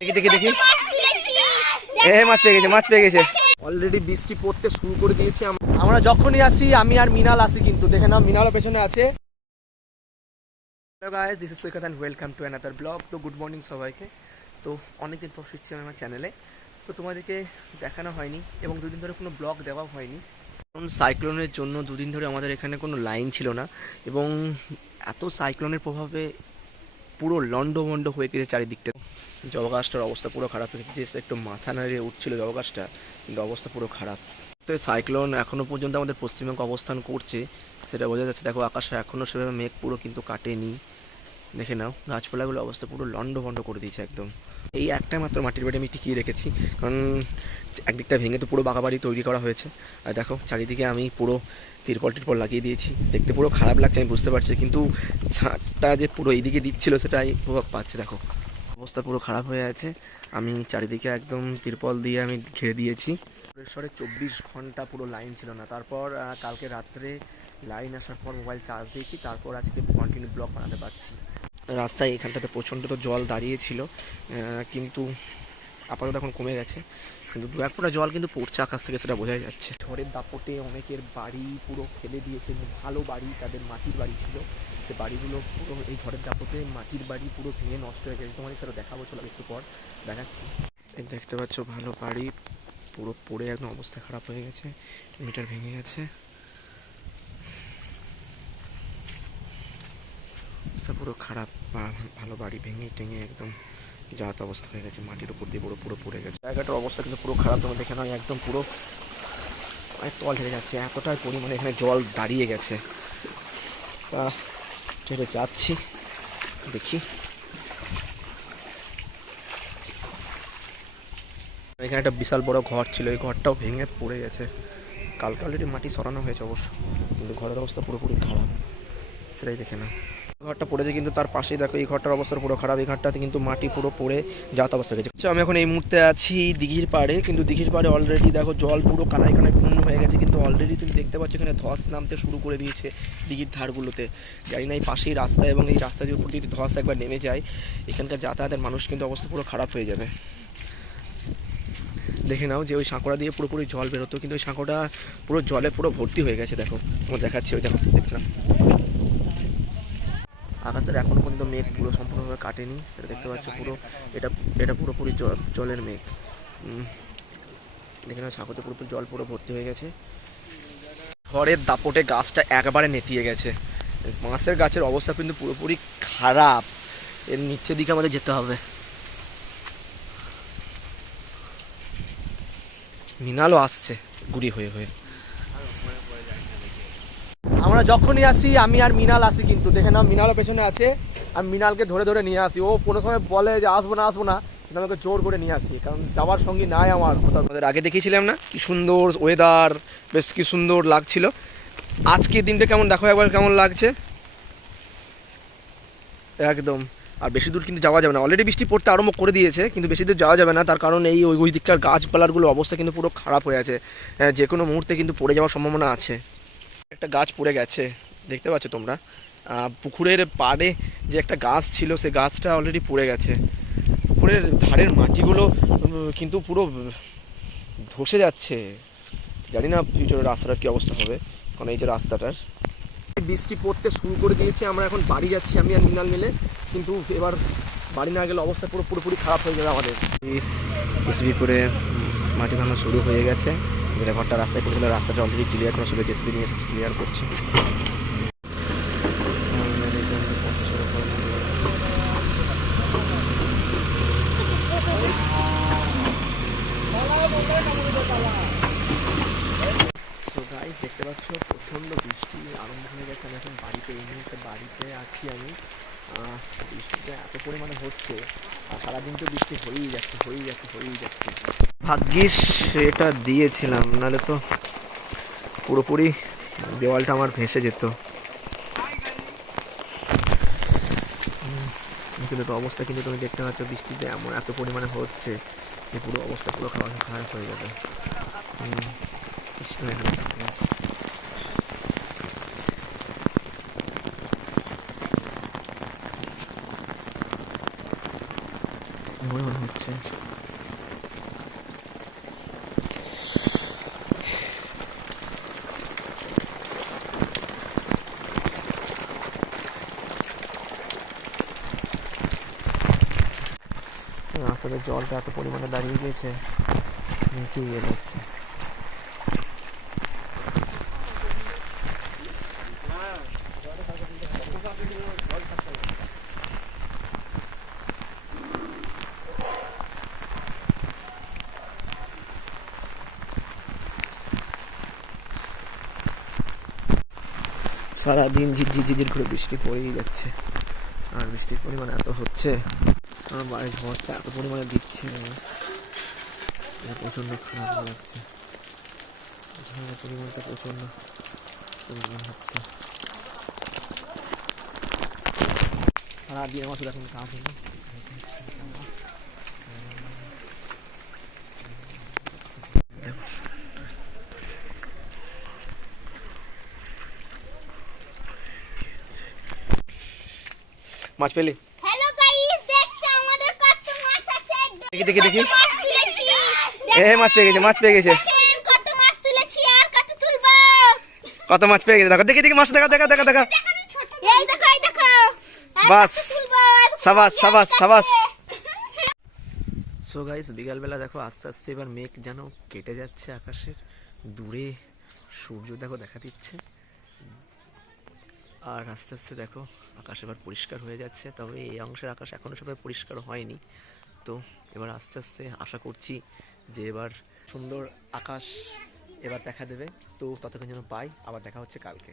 দেখি দেখি দেখি, মাছ পেয়ে গেছে। অলরেডি বৃষ্টি পড়তে শুরু করে দিয়েছে। আমরা যখনই আসি, আমি আর মিনাল আসি, কিন্তু দেখে নাও মিনালও পেছনে আছে। Hello guys, this is Saikat and welcome to another blog. তো গুড মর্নিং সবাইকে। তো অনেকদিন পর ফিরছি আমি আমার চ্যানেলে। তো তোমাদেরকে দেখানো হয়নি এবং দুদিন ধরে কোনো ব্লগ দেওয়া হয়নি, কারণ সাইক্লোনের জন্য দুদিন ধরে আমাদের এখানে কোনো লাইন ছিল না। এবং এত সাইক্লোনের প্রভাবে পুরো লন্ডভন্ড হয়ে গেছে চারিদিকটা। জবা গাছটার অবস্থা পুরো খারাপ হয়ে গেছে, একটু মাথা নাড়িয়ে উঠছিল জবা গাছটা, কিন্তু অবস্থা পুরো খারাপ। তো সাইক্লোন এখনও পর্যন্ত আমাদের পশ্চিমবঙ্গে অবস্থান করছে, সেটা বোঝা যাচ্ছে। দেখো আকাশে এখনও সেভাবে মেঘ পুরো কিন্তু কাটেনি। দেখে নাও গাছপালাগুলো অবস্থা পুরো লন্ডভন্ড করে দিয়েছে একদম। এই একটা মাত্র মাটির বাড়ি আমি টিকিয়ে রেখেছি, কারণ একদিকটা ভেঙে তো পুরো বাঁকা বাড়ি তৈরি করা হয়েছে। আর দেখো চারিদিকে আমি পুরো তিরপল লাগিয়ে দিয়েছি। দেখতে পুরো খারাপ লাগছে আমি বুঝতে পারছি, কিন্তু ছাদটা যে পুরো এইদিকে দিচ্ছিল সেটাই প্রভাব পাচ্ছে। দেখো অবস্থা পুরো খারাপ হয়ে আছে। আমি চারিদিকে একদম তিরপল দিয়ে আমি ঘিরে দিয়েছি। ভুবনেশ্বরে 24 ঘন্টা পুরো লাইন ছিল না। তারপর কালকে রাত্রে লাইন আসার পর মোবাইল চার্জ দিয়েছি, তারপর আজকে কন্টিনিউ ব্লগ বানাতে পারছি। রাস্তায় এখানটাতে প্রচণ্ড তো জল দাঁড়িয়েছিল, কিন্তু আপাতত এখন কমে গেছে, কিন্তু দু এক ফোঁটা জল কিন্তু পড়ছে আকাশ থেকে, সেটা বোঝাই যাচ্ছে। ঝড়ের দাপটে অনেকের বাড়ি পুরো ফেলে দিয়েছে। ভালো বাড়ি, তাদের মাটির বাড়ি ছিল, সে বাড়িগুলো পুরো এই ঝড়ের দাপটে মাটির বাড়ি পুরো ভেঙে নষ্ট হয়ে গেছে। তোমাদের সেটা দেখাবো, চলো একটু পর দেখাচ্ছি। দেখতে পাচ্ছ ভালো বাড়ি পুরো পড়ে একদম অবস্থা খারাপ হয়ে গেছে, মিটার ভেঙে গেছে, অবস্থা পুরো খারাপ। ভালো বাড়ি ভেঙে টেঙে একদম যাত অবস্থা হয়ে গেছে, মাটির উপর দিয়ে পুরো পড়ে গেছে। জায়গাটার অবস্থা কিন্তু পুরো খারাপ। তোমরা দেখে নাও একদম পুরো তল ঢেলে যাচ্ছে, এতটাই পরিমাণে এখানে জল দাঁড়িয়ে গেছে। ঢেলে যাচ্ছি, দেখি। এখানে একটা বিশাল বড় ঘর ছিল, এই ঘরটাও ভেঙে পড়ে গেছে। কালকে অলরেডি মাটি সরানো হয়েছে অবশ্য, কিন্তু ঘরের অবস্থা পুরোপুরি খারাপ, সেটাই দেখে না। ঘরটা পড়েছে, কিন্তু তার পাশেই দেখো এই ঘরটার অবস্থা পুরো খারাপ। এই ঘরটাতে কিন্তু মাটি পুরো পড়ে যাত অবস্থা গেছে। আমি এখন এই মুহূর্তে আছি দিঘির পাড়ে, কিন্তু দিঘির পাড়ে অলরেডি দেখো জল পুরো কানায় কানায় পূর্ণ হয়ে গেছে, কিন্তু অলরেডি তুমি দেখতে পাচ্ছ এখানে ধস নামতে শুরু করে দিয়েছে দিঘির ধারগুলোতে। জানি না এই পাশেই রাস্তা, এবং এই রাস্তা দিয়ে উপর যদি ধস একবার নেমে যায়, এখানকার যাতায়াতের মানুষ কিন্তু অবস্থা পুরো খারাপ হয়ে যাবে। দেখে নাও যে ওই সাঁকোড়া দিয়ে পুরোপুরি জল বেরোতো, কিন্তু ওই সাঁকোটা পুরো জলে পুরো ভর্তি হয়ে গেছে। দেখো তোমার দেখাচ্ছি, ওই দেখো দেখলাম আকাশের এখনও পর্যন্ত মেঘ পুরো সম্পূর্ণভাবে কাটেনি, সেটা দেখতে পাচ্ছ। পুরো এটা পুরোপুরি জলের মেঘ। দেখে নাও সাঁকোতে পুরোপুরি জল পুরো ভর্তি হয়ে গেছে। ঝড়ের দাপটে গাছটা একবারে নেতিয়ে গেছে। বাঁশের গাছের অবস্থা কিন্তু পুরোপুরি খারাপ। এর নিচের দিকে আমাদের যেতে হবে। মিনালও আসছে গুড়ি হয়ে হয়ে। আমরা যখনই আসি, আমি আর মিনাল আসি, কিন্তু দেখে নাও মিনালও পেছনে আছে। আমি মিনালকে ধরে ধরে নিয়ে আসি। ও কোনো সময় বলে যে আসবো না, কিন্তু আমাকে জোর করে নিয়ে আসি, কারণ যাওয়ার সঙ্গী নাই আমার কোথাও। আমাদের আগে দেখিয়েছিলাম না কি সুন্দর ওয়েদার, বেশ কি সুন্দর লাগছিল। আজকে দিনটা কেমন দেখো একবার, কেমন লাগছে একদম। আর বেশি দূর কিন্তু যাওয়া যাবে না, অলরেডি বৃষ্টি পড়তে আরম্ভ করে দিয়েছে, কিন্তু বেশি দূর যাওয়া যাবে না। তার কারণ এই ওই দিককার গাছপালাগুলোর অবস্থা কিন্তু পুরো খারাপ হয়ে আছে, যে কোনো মুহূর্তে কিন্তু পড়ে যাওয়ার সম্ভাবনা আছে। একটা গাছ পড়ে গেছে, দেখতে পাচ্ছ তোমরা। পুকুরের পাড়ে যে একটা গাছ ছিল, সেই গাছটা অলরেডি পড়ে গেছে। পুকুরের ধারের মাটিগুলো কিন্তু পুরো ধসে যাচ্ছে। জানি না ফিউচারের রাস্তাটার কী অবস্থা হবে, কারণ এই যে রাস্তাটার বৃষ্টি পড়তে শুরু করে দিয়েছে। আমরা এখন বাড়ি যাচ্ছি, আমি আর মিনাল মিলে, কিন্তু এবার বাড়ি না গেলে অবস্থা পুরোপুরি খারাপ হয়ে যাবে আমাদের। জেসিবি করে মাটি ভাঙা শুরু হয়ে গেছে। যেটা ঘরটা রাস্তায় পড়েছিল, রাস্তাটা অলরেডি ক্লিয়ার করা ছিল, জেসিবি নিয়ে এসে ক্লিয়ার করছে। দেখতে পাচ্ছ প্রচণ্ড বৃষ্টি আরম্ভ হয়ে গেছে। আমি এখন বাড়িতে, এই মুহূর্তে বাড়িতে আছি আমি। বৃষ্টিটা এত পরিমাণে হচ্ছে, আর সারাদিন তো বৃষ্টি হয়েই যাচ্ছে। ভাগ্যিস এটা দিয়েছিলাম, নাহলে তো পুরোপুরি দেওয়ালটা আমার ভেসে যেত। কিন্তু অবস্থা কিন্তু তুমি দেখতে পাচ্ছ, বৃষ্টিতে এমন এত পরিমাণে হচ্ছে যে পুরো অবস্থা পুরো খারাপ হয়ে যাবে। মনে হচ্ছে আসলে জলটা এত পরিমাণে দাঁড়িয়ে গিয়েছে, নিচে গিয়ে যাচ্ছে। সারাদিন ঝিরঝির ঝিরঝির করে বৃষ্টি পড়েই যাচ্ছে, আর বৃষ্টির পরিমাণ এত হচ্ছে, আমার বাড়ির ঘরটা এত পরিমাণে দিচ্ছে, প্রচণ্ড খারাপ লাগছে। ঝড়ের পরিমাণটা প্রচণ্ড পরিমাণ হচ্ছে। সারাদিন আমার শুধু এখন কাজ হলো। মাছ পেলি? হ্যালো গাইস, দেখছো আমাদের কাছে মাছ আছে একদম। দেখি দেখি দেখি, মাছ তুলেছি। মাছ পেয়ে গেছে, মাছ পেয়ে গেছে। দেখেন কত মাছ তুলেছি, আর কত তুলবো। কত মাছ পেয়ে গেছে দেখো, দেখি দেখি মাছ, দেখা দেখা দেখা দেখা। এই দেখো এই দেখো। আর বাস, কত তুলবো, আর কত সাবাস মাছ সাবাস আছে। সাবাস। সো গাইস, বিকালবেলা দেখো আস্তে আস্তে এবার মেঘ যেন কেটে যাচ্ছে আকাশের, দূরে সূর্য দেখো দেখা দিচ্ছে, আর আস্তে আস্তে দেখো আকাশ এবার পরিষ্কার হয়ে যাচ্ছে। তবে এই অংশের আকাশ এখনও সেভাবে পরিষ্কার হয়নি, তো এবার আস্তে আস্তে আশা করছি যে এবার সুন্দর আকাশ এবার দেখা দেবে। তো ততক্ষণ যেন পাই, আবার দেখা হচ্ছে কালকে।